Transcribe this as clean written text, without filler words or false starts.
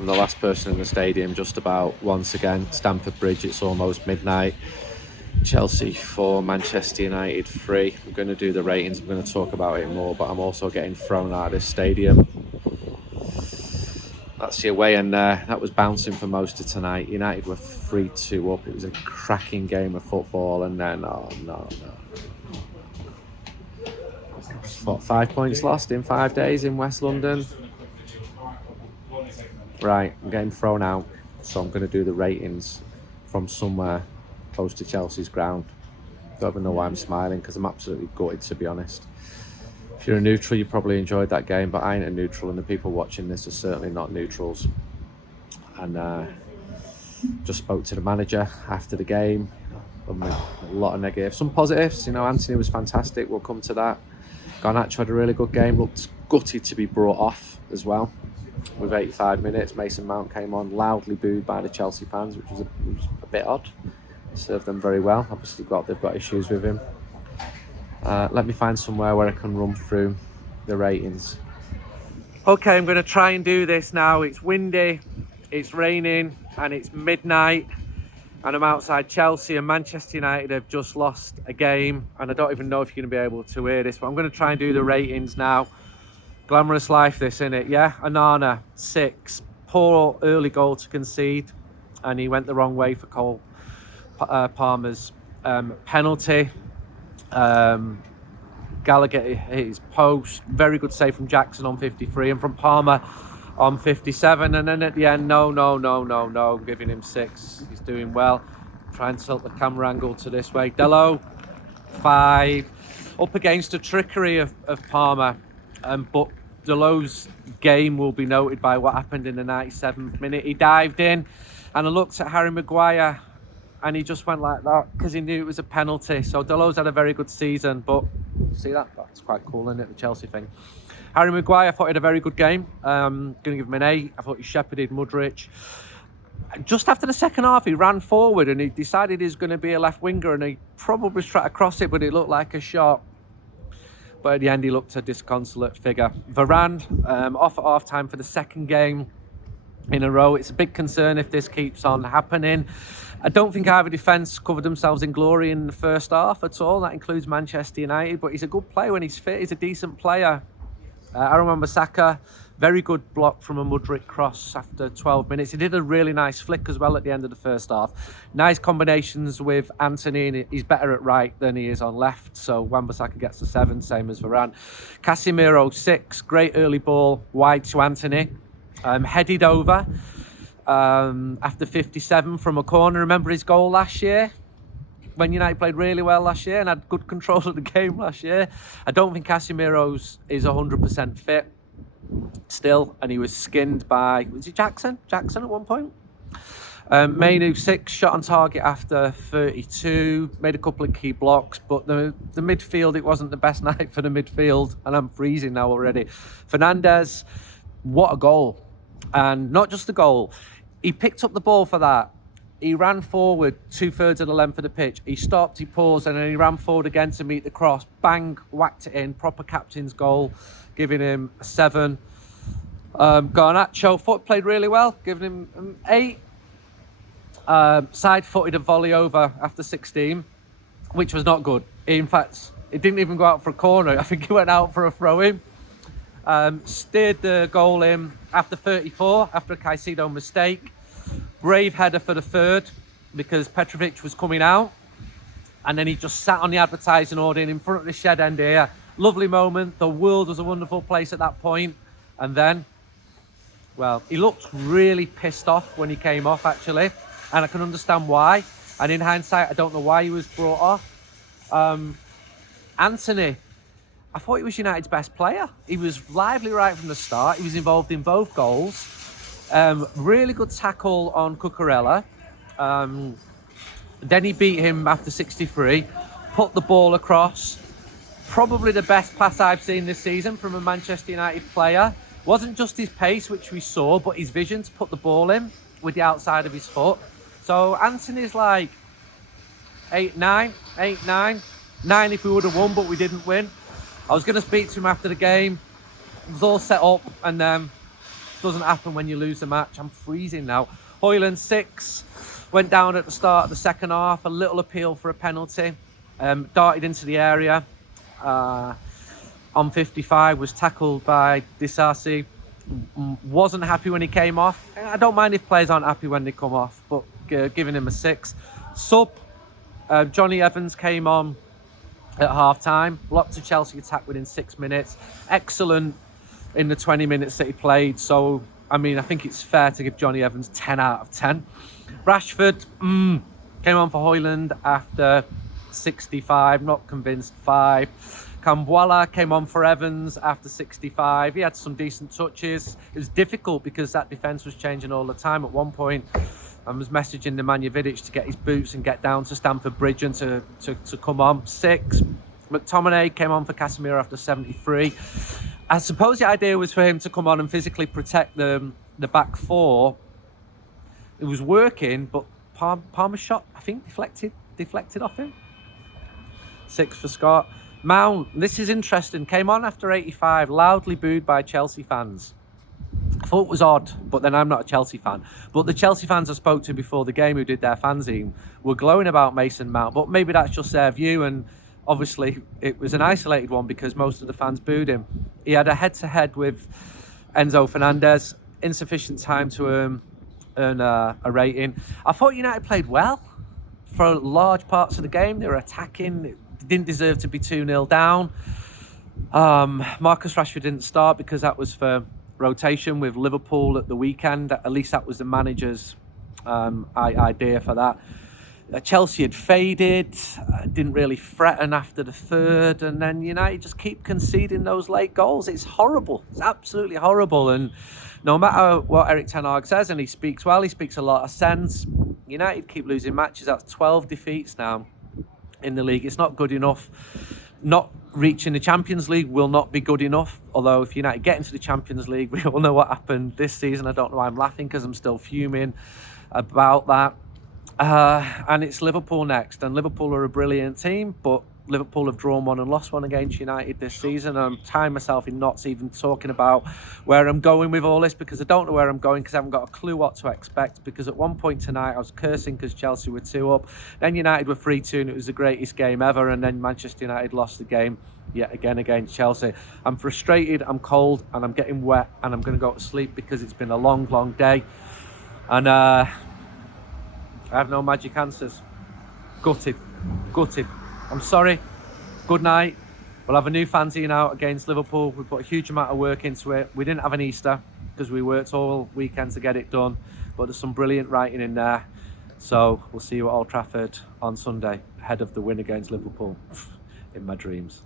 I'm the last person in the stadium just about once again. Stamford Bridge, it's almost midnight. Chelsea 4, Manchester United 3. I'm going to do the ratings, I'm going to talk about it more, but I'm also getting thrown out of this stadium. That's the away end there. That was bouncing for most of tonight. United were 3-2 up. It was a cracking game of football, and then, no. What, 5 points lost in 5 days in West London? Right, I'm getting thrown out, so I'm going to do the ratings from somewhere close to Chelsea's ground. Don't even know why I'm smiling, because I'm absolutely gutted, to be honest. If you're a neutral, you probably enjoyed that game, but I ain't a neutral, and the people watching this are certainly not neutrals. And just spoke to the manager after the game. A lot of negatives, some positives. Antony was fantastic. We'll come to that. Garnacho had a really good game. Looked gutted to be brought off as well. With 85 minutes, Mason Mount came on, loudly booed by the Chelsea fans, which was a bit odd. Served them very well. Obviously, they've got issues with him. Let me find somewhere where I can run through the ratings. Okay, I'm going to try and do this now. It's windy, it's raining, and it's midnight. And I'm outside Chelsea, and Manchester United have just lost a game. And I don't even know if you're going to be able to hear this, but I'm going to try and do the ratings now. Glamorous life, this, innit? Yeah? Onana, 6. Poor early goal to concede. And he went the wrong way for Cole Palmer's penalty. Gallagher hit his post. Very good save from Jackson on 53 and from Palmer on 57. And then at the end, no, giving him 6. He's doing well. Try and tilt the camera angle to this way. Dello, 5. Up against the trickery of Palmer. But Dello's game will be noted by what happened in the 97th minute. He dived in, and I looked at Harry Maguire, and he just went like that because he knew it was a penalty. So Dello's had a very good season, but see that? That's quite cool, isn't it, the Chelsea thing? Harry Maguire, I thought he had a very good game. Going to give him an 8. I thought he shepherded Mudryk. Just after the second half, he ran forward and he decided he was going to be a left winger, and he probably tried to cross it, but it looked like a shot. But at the end, he looked a disconsolate figure. Varane, off at half-time for the second game in a row. It's a big concern if this keeps on happening. I don't think either defence covered themselves in glory in the first half at all. That includes Manchester United. But he's a good player when he's fit. He's a decent player. Aaron Wan-Bissaka, very good block from a Mudryk cross after 12 minutes. He did a really nice flick as well at the end of the first half. Nice combinations with Antony, and he's better at right than he is on left. So Wan-Bissaka gets the 7, same as Varane. Casemiro, 6, great early ball wide to Antony. Headed over after 57 from a corner. Remember his goal last year? When United played really well last year and had good control of the game last year. I don't think Casemiro's is 100% fit still, and he was skinned by, was it Jackson at one point? Mainu, 6, shot on target after 32, made a couple of key blocks, but the midfield, it wasn't the best night for the midfield, and I'm freezing now already. Fernandes, what a goal. And not just the goal, he picked up the ball for that. He ran forward 2/3 of the length of the pitch. He stopped, he paused, and then he ran forward again to meet the cross. Bang, whacked it in. Proper captain's goal, giving him a 7. Garnacho played really well, giving him an 8. Side-footed a volley over after 16, which was not good. In fact, it didn't even go out for a corner. I think it went out for a throw-in. Steered the goal in after 34, after a Caicedo mistake. Brave header for the 3rd because Petrovic was coming out, and then he just sat on the advertising hoarding in front of the shed end here. Lovely moment. The world was a wonderful place at that point. And then, well, he looked really pissed off when he came off, actually, and I can understand why. And in hindsight, I don't know why he was brought off. Antony, I thought he was United's best player. He was lively right from the start. He was involved in both goals. Really good tackle on Cucurella. Then he beat him after 63, put the ball across. Probably the best pass I've seen this season from a Manchester United player. Wasn't just his pace, which we saw, but his vision to put the ball in with the outside of his foot. So Antony's like 8, 9 if we would have won, but we didn't win. I was going to speak to him after the game. It was all set up, and then doesn't happen when you lose the match. I'm freezing now. Højlund 6 went down at the start of the second half. A little appeal for a penalty. Darted into the area. On 55 was tackled by Disasi. Wasn't happy when he came off. I don't mind if players aren't happy when they come off, but giving him a 6. Sub, Johnny Evans came on at half-time, blocked a Chelsea attack within 6 minutes. Excellent in the 20 minutes that he played. So, I mean, I think it's fair to give Johnny Evans 10 out of 10. Rashford came on for Højlund after 65, not convinced, 5. Kambuala came on for Evans after 65. He had some decent touches. It was difficult because that defence was changing all the time. At one point, I was messaging Nemanja Vidic to get his boots and get down to Stamford Bridge and to come on. 6. McTominay came on for Casemiro after 73. I suppose the idea was for him to come on and physically protect the back four. It was working, but Palmer's shot, I think, deflected off him. 6 for Scott. Mount, this is interesting, came on after 85, loudly booed by Chelsea fans. I thought it was odd, but then I'm not a Chelsea fan. But the Chelsea fans I spoke to before the game who did their fanzine were glowing about Mason Mount, but maybe that's just their view, and obviously it was an isolated one because most of the fans booed him. He had a head-to-head with Enzo Fernandez, insufficient time to earn a rating. I thought United played well for large parts of the game. They were attacking. Didn't deserve to be 2-0 down. Marcus Rashford didn't start because that was for rotation with Liverpool at the weekend. At least that was the manager's idea for that. Chelsea had faded, didn't really threaten after the third, and then United just keep conceding those late goals. It's horrible. It's absolutely horrible. And no matter what Erik ten Hag says, and he speaks well, he speaks a lot of sense, United keep losing matches. That's 12 defeats now in the league. It's not good enough. Not reaching the Champions League will not be good enough. Although if United get into the Champions League, we all know what happened this season. I don't know why I'm laughing because I'm still fuming about that. And it's Liverpool next. And Liverpool are a brilliant team, but Liverpool have drawn one and lost one against United this season. And I'm tying myself in knots even talking about where I'm going with all this because I don't know where I'm going because I haven't got a clue what to expect. Because at one point tonight I was cursing because Chelsea were 2 up. Then United were 3-2 and it was the greatest game ever. And then Manchester United lost the game yet again against Chelsea. I'm frustrated, I'm cold, and I'm getting wet, and I'm going to go to sleep because it's been a long, long day. And I have no magic answers. Gutted. I'm sorry. Good night. We'll have a new fanzine out against Liverpool. We put a huge amount of work into it. We didn't have an Easter because we worked all weekend to get it done. But there's some brilliant writing in there. So we'll see you at Old Trafford on Sunday, ahead of the win against Liverpool. In my dreams.